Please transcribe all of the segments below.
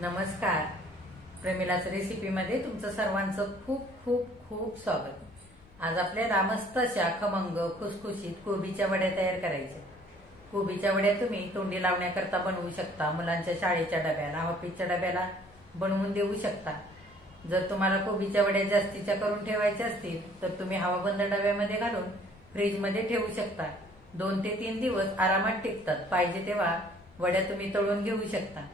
नमस्कार. प्रेमिलाच रेसिपीमध्ये तुमचं सर्वांचं खूप खूप खूप स्वागत. आज आपल्याला मस्त अशा खमंग खुसखुशीत कोबीच्या वड्या तयार करायच्या. कोबीच्या वड्या तुम्ही तोंडी लावण्याकरता बनवू शकता. मुलांच्या शाळेच्या डब्याला, ऑफिसच्या डब्याला बनवून देऊ शकता. जर तुम्हाला कोबीच्या वड्या जास्तीच्या करून ठेवायच्या असतील तर तुम्ही हवाबंद डब्यामध्ये घालून फ्रीजमध्ये ठेवू शकता. 2 ते 3 दिवस आरामात टिकतात. पाहिजे तेव्हा वड्या तुम्ही तळून घेऊ शकता.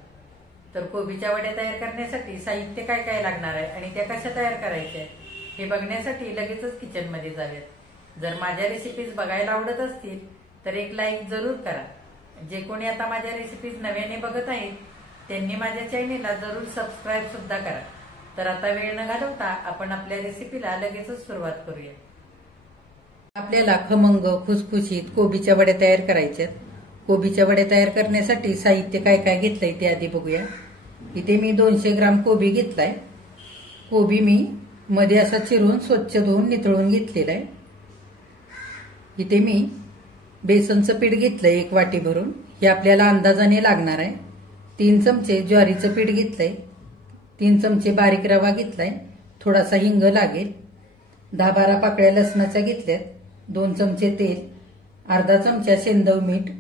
तर कोबीच्या वड्या तयार करण्यासाठी साहित्य काय काय लागणार आहे आणि त्या कशा तयार करायच्या हे बघण्यासाठी लगेचच किचनमध्ये जाऊयात. जर माझ्या रेसिपीज बघायला आवडत असतील तर एक लाईक जरूर करा. जे कोणी आता माझ्या रेसिपीज नव्याने बघत आहेत त्यांनी माझ्या चॅनेलला जरूर सबस्क्राईब सुद्धा करा. तर आता वेळ न घालवता आपण आपल्या रेसिपीला लगेचच सुरुवात करूया. आपल्याला खमंग खुसखुशीत कोबीच्या वड्या तयार करायच्यात. कोबीच्या वड्या तयार करण्यासाठी साहित्य काय काय घेतलंय ते आधी बघूया. इथे मी 200 ग्राम कोबी घेतलाय. कोबी मी मध्ये असा चिरून स्वच्छ धुवून निथळून घेतलेला आहे. इथे मी बेसनचं पीठ घेतलंय 1 वाटी भरून. हे आपल्याला अंदाजाने लागणार आहे. 3 चमचे ज्वारीचं पीठ घेतलंय. 3 चमचे बारीक रवा घेतलाय. थोडासा हिंग लागेल. 10-12 पाकळ्या लसणाच्या घेतल्यात. 2 चमचे तेल, अर्धा चमचा सेंधव मीठ,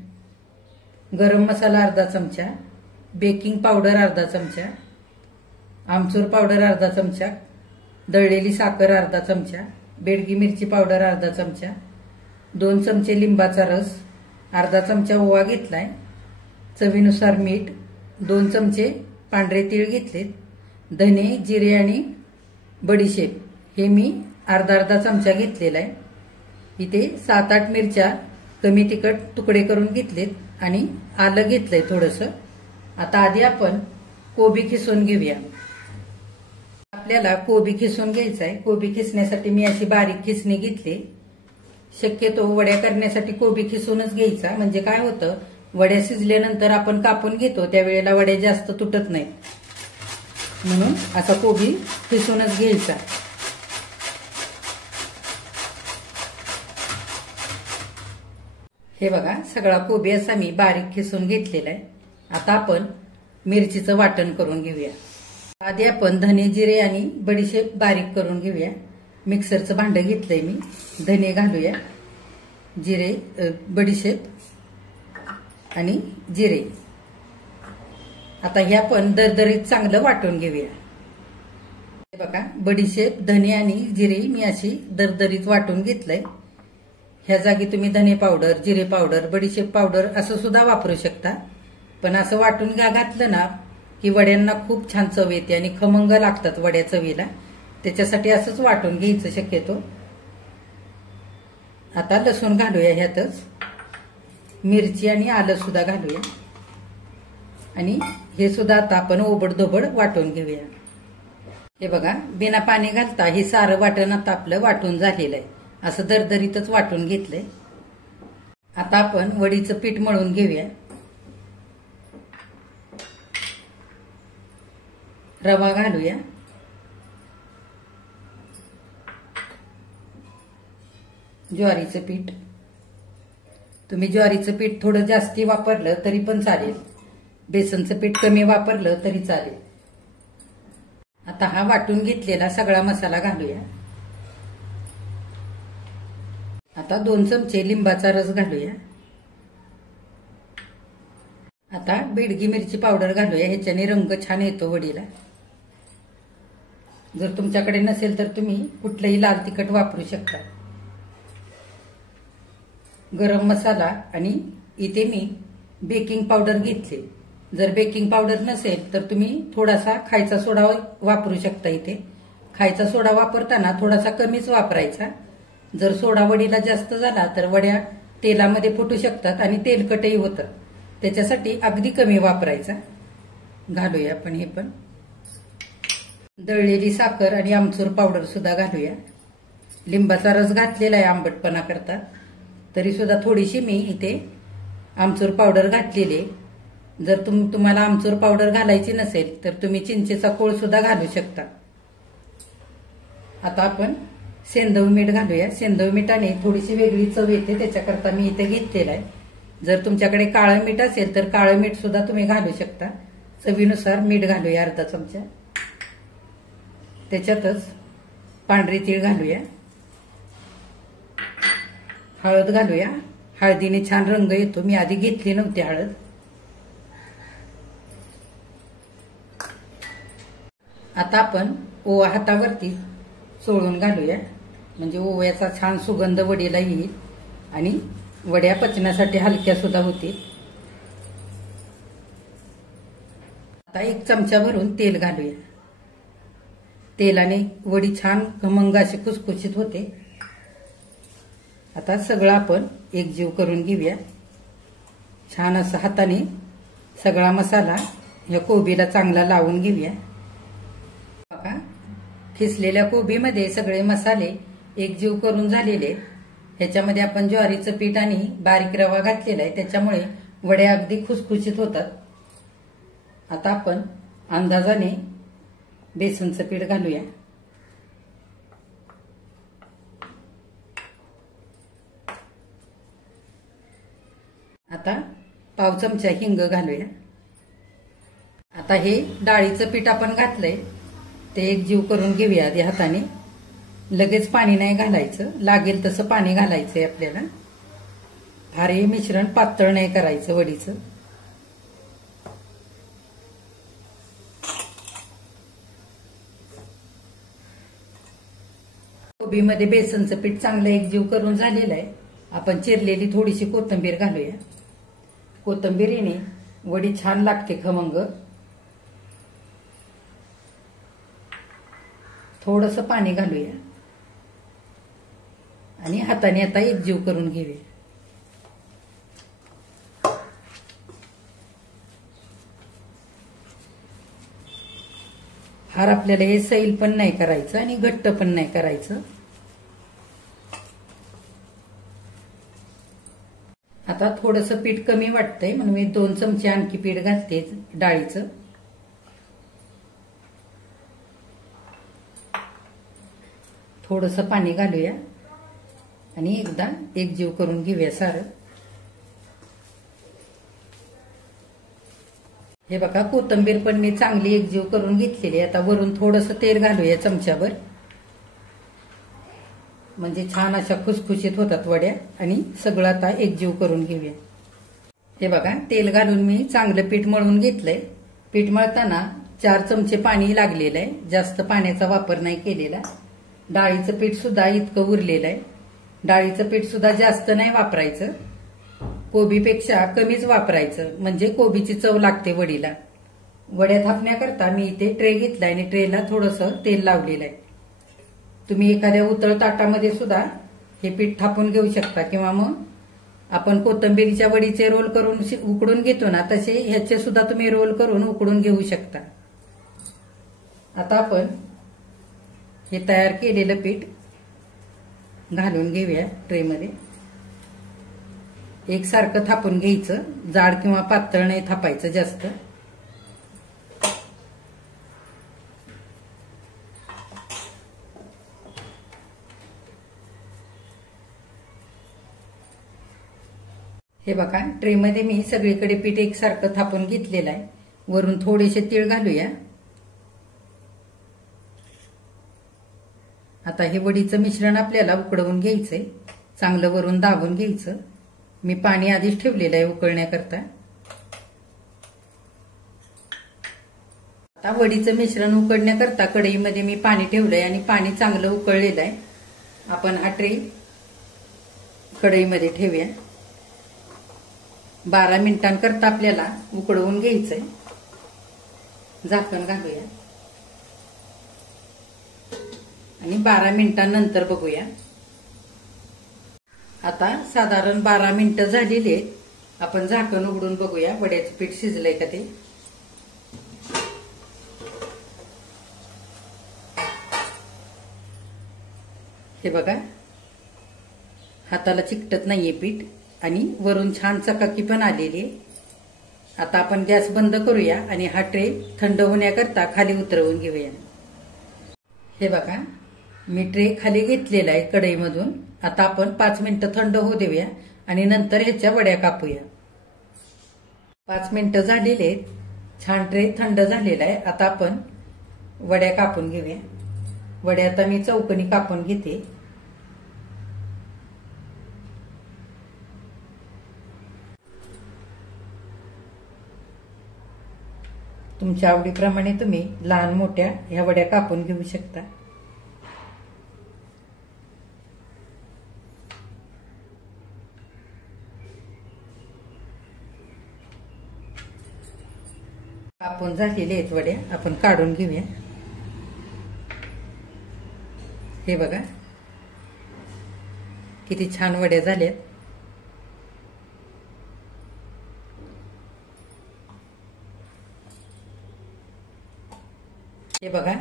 गरम मसाला अर्धा चमचा, बेकिंग पावडर अर्धा चमचा, आमचूर पावडर अर्धा चमचा, दळलेली साखर अर्धा चमचा, बेडगी मिरची पावडर अर्धा चमचा, 2 चमचे लिंबाचा रस, अर्धा चमचा ओवा घेतलाय, चवीनुसार मीठ, 2 चमचे पांढरे तीळ घेतलेत, धने, जिरे आणि बडीशेप हे मी अर्धा चमचा घेतलेला आहे. इथे 7-8 मिरच्या कमी तिखट तुकडे करून घेतलेत आणि आलं घेतलंय थोडंसं. आता आधी आपण कोबी खिसून घेऊया. आपल्याला कोबी खिसून घ्यायचा आहे. कोबी खिसण्यासाठी मी अशी बारीक खिसणी घेतली. शक्यतो वड्या करण्यासाठी कोबी खिसूनच घ्यायचा. म्हणजे काय होतं, वड्या शिजल्यानंतर आपण कापून घेतो त्यावेळेला वड्या जास्त तुटत नाहीत. म्हणून असा कोबी खिसूनच घ्यायचा. हे बघा, सगळा कोबी असा मी बारीक खिसून घेतलेला आहे. आता आपण मिरचीचं वाटण करून घेऊया. आधी आपण धने, जिरे आणि बडीशेप बारीक करून घेऊया. मिक्सरचं भांडं घेतलंय मी. धने घालूया, जिरे, बडीशेप आणि जिरे. आता हे आपण दरदरीत चांगलं वाटून घेऊया. हे बघा, बडीशेप, धने आणि जिरे मी अशी दरदरीत वाटून घेतलंय. ह्या जागी तुम्ही धने पावडर, जिरे पावडर, बडीशेप पावडर असं सुद्धा वापरू शकता. पण असं वाटून घातलं ना की वड्यांना खूप छान चव येते आणि खमंग लागतात वड्या चवीला. त्याच्यासाठी असंच वाटून घ्यायचं शक्यतो. आता लसूण घालूया ह्यातच. मिरची आणि आलं सुद्धा घालूया आणि हे सुद्धा आता आपण ओबडधोबड वाटून घेऊया. हे बघा, बिना पाणी घालता हे सारं वाटण आता आपलं वाटून झालेलं आहे. असं दरदरीतच वाटून घेतलंय. आता आपण वडीचं पीठ मळून घेऊया. रवा घालूया, ज्वारीचं पीठ. तुम्ही ज्वारीचं पीठ थोडं जास्ती वापरलं तरी पण चालेल. बेसनचं पीठ कमी वापरलं तरी चालेल. आता हा वाटून घेतलेला सगळा मसाला घालूया. आता 2 चमचे लिंबाचा रस घालूया. आता बेडगी मिरची पावडर घालूया. ह्याच्याने रंग छान येतो वडीला. जर तुमच्याकडे नसेल तर तुम्ही कुठलंही लाल तिखट वापरू शकता. गरम मसाला आणि इथे मी बेकिंग पावडर घेतली. जर बेकिंग पावडर नसेल तर तुम्ही थोडासा खायचा सोडा वापरू शकता. इथे खायचा सोडा वापरताना थोडासा कमीच वापरायचा. जर सोडा वडीला जास्त झाला तर वड्या तेलामध्ये फुटू शकतात आणि तेलकटही होतं. त्याच्यासाठी अगदी कमी वापरायचा. घालूया आपण हे पण. दळलेली साखर आणि आमचूर पावडर सुद्धा घालूया. लिंबाचा रस घातलेला आहे आंबटपणा करता, तरी सुद्धा थोडीशी मी इथे आमचूर पावडर घातलेली. जर तुम्हाला आमचूर पावडर घालायची नसेल तर तुम्ही चिंचेचा कोळ सुद्धा घालू शकता. आता आपण सेंधव मीठ घालूया. सेंधव मिठाने थोडीशी वेगळी चव येते, त्याच्याकरता मी इथे घेतलेला आहे. जर तुमच्याकडे काळं मीठ असेल तर काळं मीठ सुद्धा तुम्ही घालू शकता. चवीनुसार मीठ घालूया अर्धा चमचा. त्याच्यातच पांढरी तीळ घालूया. हळद घालूया. हळदीने छान रंग येतो. मी आधी घेतली नव्हती हळद. आता आपण ओवा हातावरती चोळून घालूया, म्हणजे ओव्याचा छान सुगंध वडीला येईल आणि वड्या पचण्यासाठी हलक्या सुद्धा होतील. आता 1 चमचा भरून तेल घालूया. तेलाने वडी छान खमंग अशी खुसखुशीत होते. आता सगळं आपण एकजीव करून घेऊया. छान असं हाताने सगळा मसाला या कोबीला चांगला लावून घेऊया. बघा, खिसलेल्या कोबीमध्ये सगळे मसाले एकजीव करून झालेले. ह्याच्यामध्ये आपण ज्वारीचं पीठ आणि बारीक रवा घातलेला आहे, त्याच्यामुळे वड्या अगदी खुसखुशीत होतात. आता आपण अंदाजाने बेसनचं पीठ घालूया. आता पाव चमचा हिंग घालूया. आता हे डाळीचं पीठ आपण घातलंय ते एकजीव करून घेऊया आधी हाताने. लगेच पाणी नाही घालायचं, लागेल तसं पाणी घालायचंय आपल्याला. फार हे मिश्रण पातळ नाही करायचं वडीचं. कोबीमध्ये बेसनचं पीठ चांगलं एकजीव करून झालेलं आहे. आपण चिरलेली थोडीशी कोथिंबीर घालूया. कोथिंबीरीने वडी छान लागते खमंग. थोडंसं पाणी घालूया आणि हाताने आता एकजीव करून घेऊया. फार आपल्याला हे सैल पण नाही करायचं आणि घट्ट पण नाही करायचं. आता थोडंसं पीठ कमी वाटतंय म्हणून मी 2 चमचे आणखी पीठ घालते डाळीचं. थोडंसं पाणी घालूया आणि एकदा एकजीव करून घेऊया सारं. हे बघा, कोथिंबीर पण मी चांगली एकजीव करून घेतलेली. आता वरून थोडंसं तेल घालूया चमच्याभर, म्हणजे छान अशा खुसखुशीत होतात वड्या. आणि सगळं आता एकजीव करून घेऊया. हे बघा, तेल घालून मी चांगलं पीठ मळून घेतलंय. पीठ मळताना 4 चमचे पाणी लागलेलं आहे, जास्त पाण्याचा वापर नाही केलेला. डाळीचं पीठ सुद्धा इतकं उरलेलं आहे. डाळीचं पीठ सुद्धा जास्त नाही वापरायचं, कोबीपेक्षा कमीच वापरायचं, म्हणजे कोबीची चव लागते वडीला. वड्या थापण्याकरता मी इथे ट्रे घेतलाय आणि ट्रेला थोडंसं तेल लावलेलं आहे. तुम्ही एखाद्या उतळ ताटामध्ये सुद्धा हे पीठ थापून घेऊ शकता, किंवा मग आपण कोथिंबीरीच्या वडीचे रोल करून उकडून घेतो ना, तसे ह्याचे सुद्धा तुम्ही रोल करून उकडून घेऊ शकता. आता आपण हे तयार केलेलं पीठ घालून घेऊया ट्रेमध्ये. एकसारखं थापून घ्यायचं, जाड किंवा पातळ नाही थापायचं जास्त. हे बघा, ट्रेमध्ये मी सगळीकडे पीठ एकसारखं थापून घेतलेलं आहे. वरून थोडेसे तीळ घालूया. आता हे वडीचं मिश्रण आपल्याला उकडवून घ्यायचंय, चांगलं वरून दाबून घ्यायचं. मी पाणी आधीच ठेवलेलं आहे उकळण्याकरता. आता वडीचं मिश्रण उकडण्याकरता कढईमध्ये मी पाणी ठेवलंय आणि पाणी चांगलं उकळलेलं आहे. आपण हा ट्रे कढईमध्ये ठेवूया. 12 मिनिटांकरता आपल्याला उकडवून घ्यायचंय. झाकण घालूया आणि 12 मिनिटांनंतर बघूया. आता साधारण 12 मिनिटं झालेली आहेत. आपण झाकण उघडून बघूया वड्याचं पीठ शिजलंय का ते. हे बघा, हाताला चिकटत नाहीये पीठ आणि वरून छान चकाकी पण आलेली आहे. आता आपण गॅस बंद करूया आणि हा ट्रे थंड होण्याकरता खाली उतरवून घेऊया. हे बघा, मी ट्रे खाली घेतलेला आहे कढईमधून. आता आपण 5 मिनिटं थंड होऊ देऊया आणि नंतर ह्याच्या वड्या कापूया. 5 मिनिटं झालेले आहेत. छान ट्रे थंड झालेला आहे. आता आपण वड्या कापून घेऊया. वड्या आता मी चौकोनी कापून घेते. तुमच्या आवडीप्रमाणे तुम्ही लहान मोठ्या ह्या वड्या कापून घेऊ शकता. कापून झालेले आहेत वड्या, आपण काढून घेऊया. हे बघा किती छान वड्या झाल्यात. हे बघा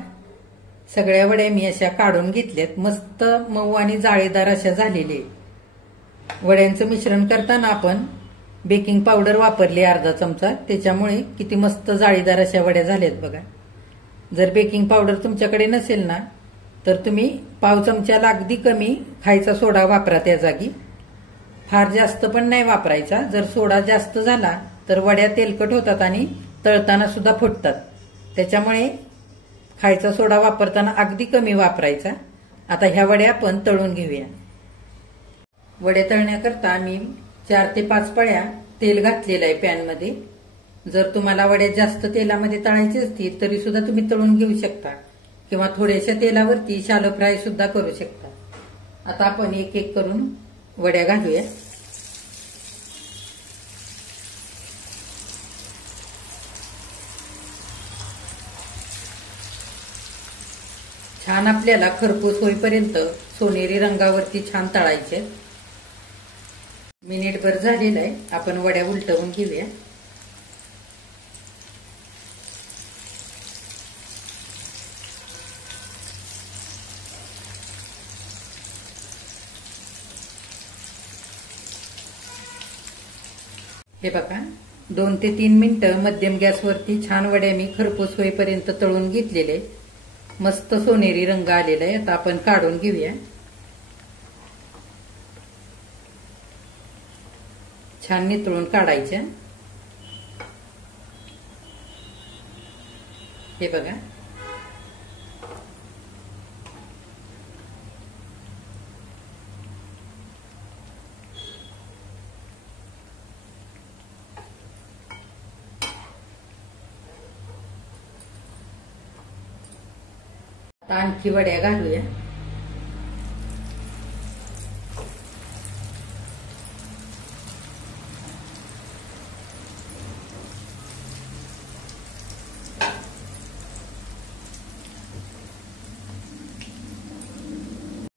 सगळ्या वड्या मी अशा काढून घेतल्यात. मस्त मऊ आणि जाळीदार अशा झालेले. वड्यांचं मिश्रण करताना आपण बेकिंग पावडर वापरली अर्धा चमचा, त्याच्यामुळे किती मस्त जाळीदार अशा वड्या झाल्यात बघा. जर बेकिंग पावडर तुमच्याकडे नसेल ना तर तुम्ही पाव चमच्याला अगदी कमी खायचा सोडा वापरा त्या जागी. फार जास्त पण नाही वापरायचा. जर सोडा जास्त झाला तर वड्या तेलकट होतात आणि तळताना सुद्धा फुटतात. त्याच्यामुळे खायचा सोडा वापरताना अगदी कमी वापरायचा. आता ह्या वड्या आपण तळून घेऊया. वड्या तळण्याकरता मी 4 ते 5 पळ्या तेल घातलेलं आहे पॅनमध्ये. जर तुम्हाला वड्या जास्त तेलामध्ये तळायचे असतील तरी सुद्धा तुम्ही तळून घेऊ शकता किंवा थोड्याशा तेलावरती शालो फ्राय सुद्धा करू शकता. आता आपण एक एक करून वड्या घालूया. छान आपल्याला खरपूस होईपर्यंत सोनेरी रंगावरती छान तळायचे. मिनिटभर झालेलं आहे. आपण वड्या उलटवून घेऊया. हे बघा 2 ते 3 मिनिटं मध्यम गॅसवरती छान वड्या मी खरपूस होईपर्यंत तळून घेतलेले. मस्त सोनेरी रंग आलेला आहे. आता आपण काढून घेऊया. छान नितळून काढायच्या. हे बघा आता आणखी वड्या घालूया.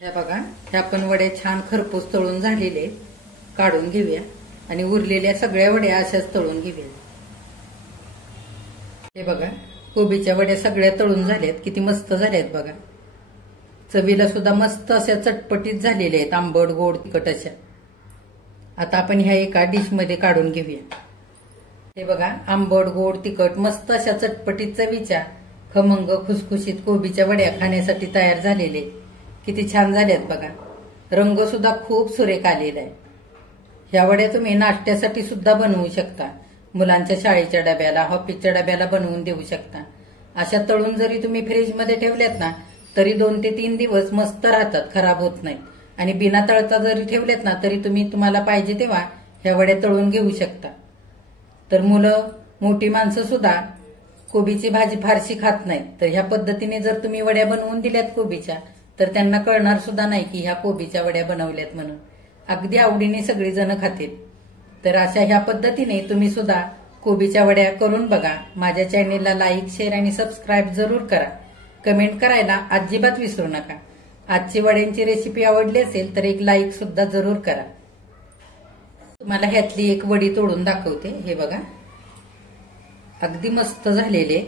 ह्या बघा ह्या पण वड्या छान खरपूस तळून झालेले. काढून घेऊया आणि उरलेल्या सगळ्या वड्या अशाच तळून घेऊया. हे बघा कोबीच्या वड्या सगळ्या तळून झाल्यात. किती मस्त झाल्यात बघा. चवीला सुद्धा मस्त अशा चटपटीत झालेल्या आहेत. आंबट गोड तिखट अशा. आता आपण ह्या एका डिश मध्ये काढून घेऊया. हे बघा आंबट गोड तिखट मस्त अशा चटपटीत चवीच्या खमंग खुसखुशीत कोबीच्या वड्या खाण्यासाठी तयार झालेले. किती छान झाल्यात बघा. रंग सुद्धा खूप सुरेख आलेला आहे. ह्या वड्या तुम्ही नाश्त्यासाठी सुद्धा बनवू शकता. मुलांच्या शाळेच्या डब्याला ऑफिसच्या डब्याला बनवून देऊ शकता. अशा तळून जरी तुम्ही फ्रीजमध्ये ठेवल्यात ना तरी 2 ते 3 दिवस मस्त राहतात, खराब होत नाही. आणि बिना तळता जरी ठेवल्यात ना तरी तुम्हाला पाहिजे तेव्हा ह्या वड्या तळून घेऊ शकता. तर मुलं मोठी माणसं सुद्धा कोबीची भाजी फारशी खात नाहीत. तर ह्या पद्धतीने जर तुम्ही वड्या बनवून दिल्यात कोबीच्या तर त्यांना कळणार सुद्धा नाही की ह्या कोबीच्या वड्या बनवल्यात म्हणून. अगदी आवडीने सगळी जण खातील. तर अशा ह्या पद्धतीने तुम्ही सुद्धा कोबीच्या वड्या करून बघा. माझ्या चॅनेलला लाईक, शेअर आणि सबस्क्राईब जरूर करा. कमेंट करायला अजिबात विसरू नका. आजची वड्यांची रेसिपी आवडली असेल तर एक लाईक सुद्धा जरूर करा. तुम्हाला ह्यातली एक वडी तोडून दाखवते. हे बघा अगदी मस्त झालेले.